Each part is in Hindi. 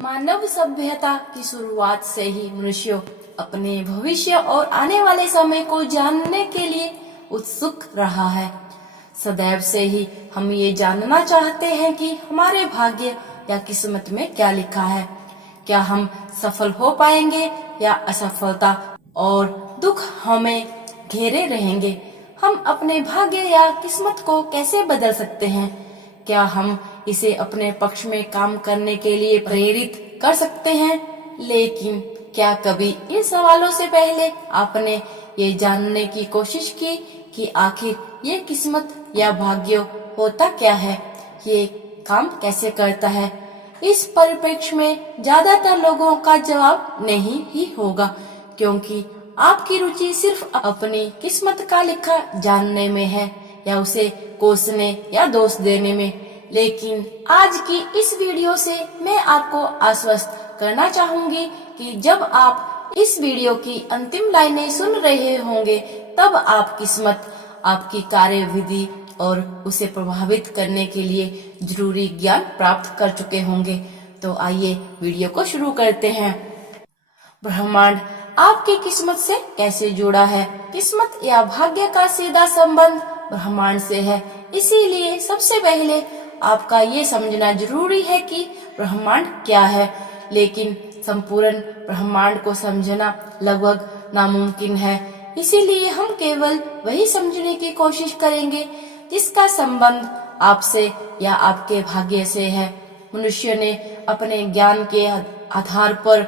मानव सभ्यता की शुरुआत से ही मनुष्य अपने भविष्य और आने वाले समय को जानने के लिए उत्सुक रहा है। सदैव से ही हम ये जानना चाहते हैं कि हमारे भाग्य या किस्मत में क्या लिखा है। क्या हम सफल हो पाएंगे या असफलता और दुख हमें घेरे रहेंगे। हम अपने भाग्य या किस्मत को कैसे बदल सकते हैं? क्या हम इसे अपने पक्ष में काम करने के लिए प्रेरित कर सकते हैं? लेकिन क्या कभी इन सवालों से पहले आपने ये जानने की कोशिश की कि आखिर ये किस्मत या भाग्य होता क्या है, ये काम कैसे करता है? इस परिप्रेक्ष्य में ज्यादातर लोगों का जवाब नहीं ही होगा, क्योंकि आपकी रुचि सिर्फ अपनी किस्मत का लिखा जानने में है या उसे कोसने या दोष देने में। लेकिन आज की इस वीडियो से मैं आपको आश्वस्त करना चाहूंगी कि जब आप इस वीडियो की अंतिम लाइनें सुन रहे होंगे तब आप किस्मत, आपकी कार्यविधि और उसे प्रभावित करने के लिए जरूरी ज्ञान प्राप्त कर चुके होंगे। तो आइए वीडियो को शुरू करते हैं। ब्रह्मांड आपकी किस्मत से कैसे जुड़ा है? किस्मत या भाग्य का सीधा संबंध ब्रह्मांड से है। इसीलिए सबसे पहले आपका ये समझना जरूरी है कि ब्रह्मांड क्या है। लेकिन संपूर्ण ब्रह्मांड को समझना लगभग नामुमकिन है। इसीलिए हम केवल वही समझने की कोशिश करेंगे जिसका संबंध आपसे या आपके भाग्य से है। मनुष्य ने अपने ज्ञान के आधार पर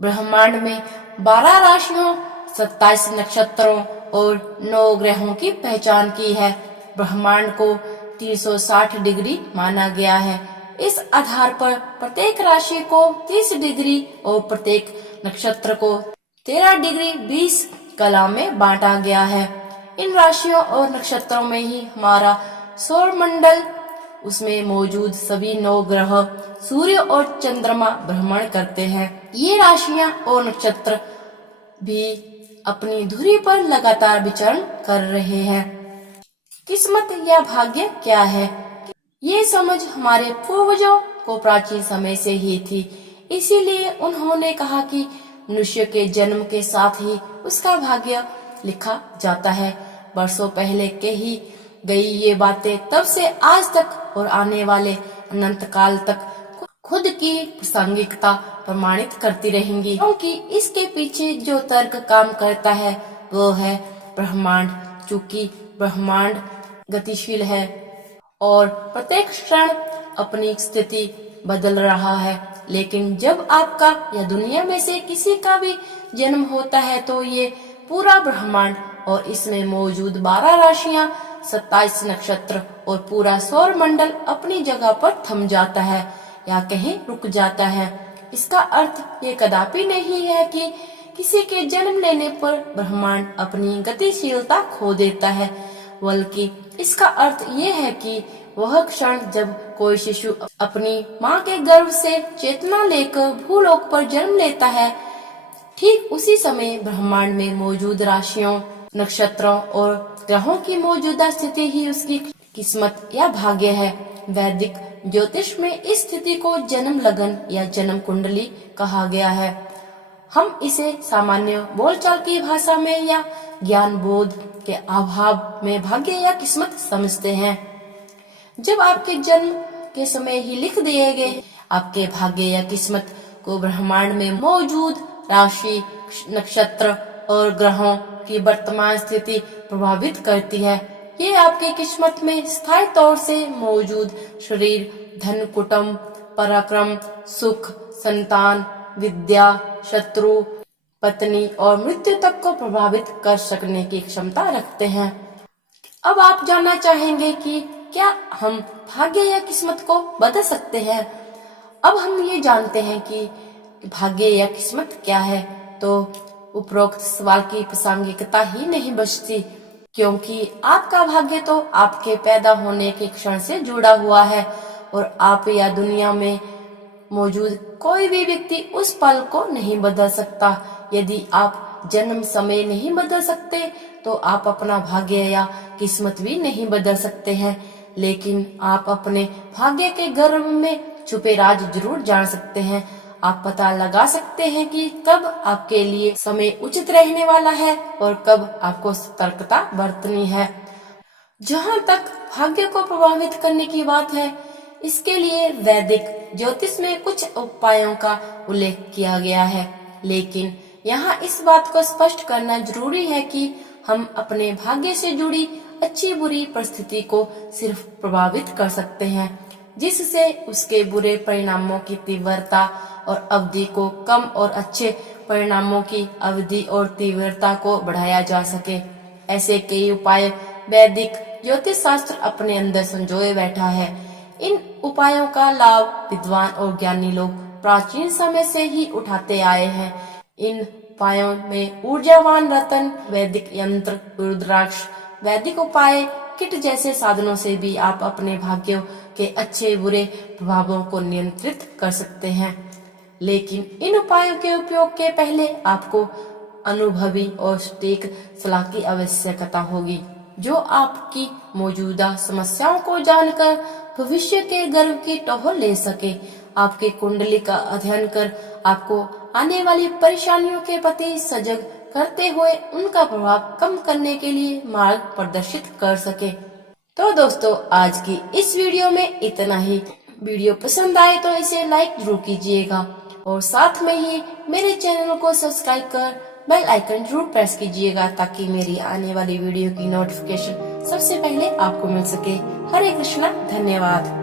ब्रह्मांड में 12 राशियों, 27 नक्षत्रों और 9 ग्रहों की पहचान की है। ब्रह्मांड को 360 डिग्री माना गया है। इस आधार पर प्रत्येक राशि को 30 डिग्री और प्रत्येक नक्षत्र को 13 डिग्री 20 कला में बांटा गया है। इन राशियों और नक्षत्रों में ही हमारा सौर मंडल, उसमें मौजूद सभी 9 ग्रह, सूर्य और चंद्रमा भ्रमण करते हैं। ये राशियां और नक्षत्र भी अपनी धुरी पर लगातार विचरण कर रहे हैं। किस्मत या भाग्य क्या है? ये समझ हमारे पूर्वजों को प्राचीन समय से ही थी। इसीलिए उन्होंने कहा कि मनुष्य के जन्म के साथ ही उसका भाग्य लिखा जाता है। वर्षों पहले कही गई ये बातें तब से आज तक और आने वाले अनंत काल तक खुद की प्रासंगिकता प्रमाणित करती रहेंगी, क्योंकि इसके पीछे जो तर्क काम करता है वो है ब्रह्मांड। चूंकि ब्रह्मांड गतिशील है और प्रत्येक क्षण अपनी स्थिति बदल रहा है, लेकिन जब आपका या दुनिया में से किसी का भी जन्म होता है तो ये पूरा ब्रह्मांड और इसमें मौजूद 12 राशियां, 27 नक्षत्र और पूरा सौर मंडल अपनी जगह पर थम जाता है या कहीं रुक जाता है। इसका अर्थ ये कदापि नहीं है कि किसी के जन्म लेने पर ब्रह्मांड अपनी गतिशीलता खो देता है, बल्कि इसका अर्थ ये है कि वह क्षण जब कोई शिशु अपनी माँ के गर्भ से चेतना लेकर भूलोक पर जन्म लेता है, ठीक उसी समय ब्रह्मांड में मौजूद राशियों, नक्षत्रों और ग्रहों की मौजूदा स्थिति ही उसकी किस्मत या भाग्य है। वैदिक ज्योतिष में इस स्थिति को जन्म लगन या जन्म कुंडली कहा गया है। हम इसे सामान्य बोलचाल की भाषा में या ज्ञान बोध के अभाव में भाग्य या किस्मत समझते हैं। जब आपके जन्म के समय ही लिख दिए गए आपके भाग्य या किस्मत को ब्रह्मांड में मौजूद राशि, नक्षत्र और ग्रहों की वर्तमान स्थिति प्रभावित करती है। ये आपकी किस्मत में स्थायी तौर से मौजूद शरीर, धन, कुटुंब, पराक्रम, सुख, संतान, विद्या, शत्रु, पत्नी और मृत्यु तक को प्रभावित कर सकने की क्षमता रखते हैं। अब आप जानना चाहेंगे कि क्या हम भाग्य या किस्मत को बदल सकते हैं? अब हम ये जानते हैं कि भाग्य या किस्मत क्या है, तो उपरोक्त सवाल की प्रासंगिकता ही नहीं बचती, क्योंकि आपका भाग्य तो आपके पैदा होने के क्षण से जुड़ा हुआ है और आप या दुनिया में मौजूद कोई भी व्यक्ति उस पल को नहीं बदल सकता। यदि आप जन्म समय नहीं बदल सकते तो आप अपना भाग्य या किस्मत भी नहीं बदल सकते हैं। लेकिन आप अपने भाग्य के गर्भ में छुपे राज जरूर जान सकते हैं। आप पता लगा सकते हैं कि कब आपके लिए समय उचित रहने वाला है और कब आपको सतर्कता बरतनी है। जहाँ तक भाग्य को प्रभावित करने की बात है, इसके लिए वैदिक ज्योतिष में कुछ उपायों का उल्लेख किया गया है, लेकिन यहाँ इस बात को स्पष्ट करना जरूरी है कि हम अपने भाग्य से जुड़ी अच्छी बुरी परिस्थिति को सिर्फ प्रभावित कर सकते हैं, जिससे उसके बुरे परिणामों की तीव्रता और अवधि को कम और अच्छे परिणामों की अवधि और तीव्रता को बढ़ाया जा सके। ऐसे कई उपाय वैदिक ज्योतिष शास्त्र अपने अंदर संजोए बैठा है। इन उपायों का लाभ विद्वान और ज्ञानी लोग प्राचीन समय से ही उठाते आए हैं। इन उपायों में ऊर्जावान रतन, वैदिक यंत्र, रुद्राक्ष, वैदिक उपाय किट जैसे साधनों से भी आप अपने भाग्यों के अच्छे बुरे प्रभावों को नियंत्रित कर सकते हैं। लेकिन इन उपायों के उपयोग के पहले आपको अनुभवी और सटीक सलाह की आवश्यकता होगी, जो आपकी मौजूदा समस्याओं को जानकर भविष्य के गर्व की टोहर ले सके। आपकी कुंडली का अध्ययन कर आपको आने वाली परेशानियों के प्रति सजग करते हुए उनका प्रभाव कम करने के लिए मार्ग प्रदर्शित कर सके। तो दोस्तों, आज की इस वीडियो में इतना ही। वीडियो पसंद आए तो इसे लाइक जरूर कीजिएगा और साथ में ही मेरे चैनल को सब्सक्राइब कर बेल आइकन जरूर प्रेस कीजिएगा, ताकि मेरी आने वाली वीडियो की नोटिफिकेशन सबसे पहले आपको मिल सके। हरे कृष्णा, धन्यवाद।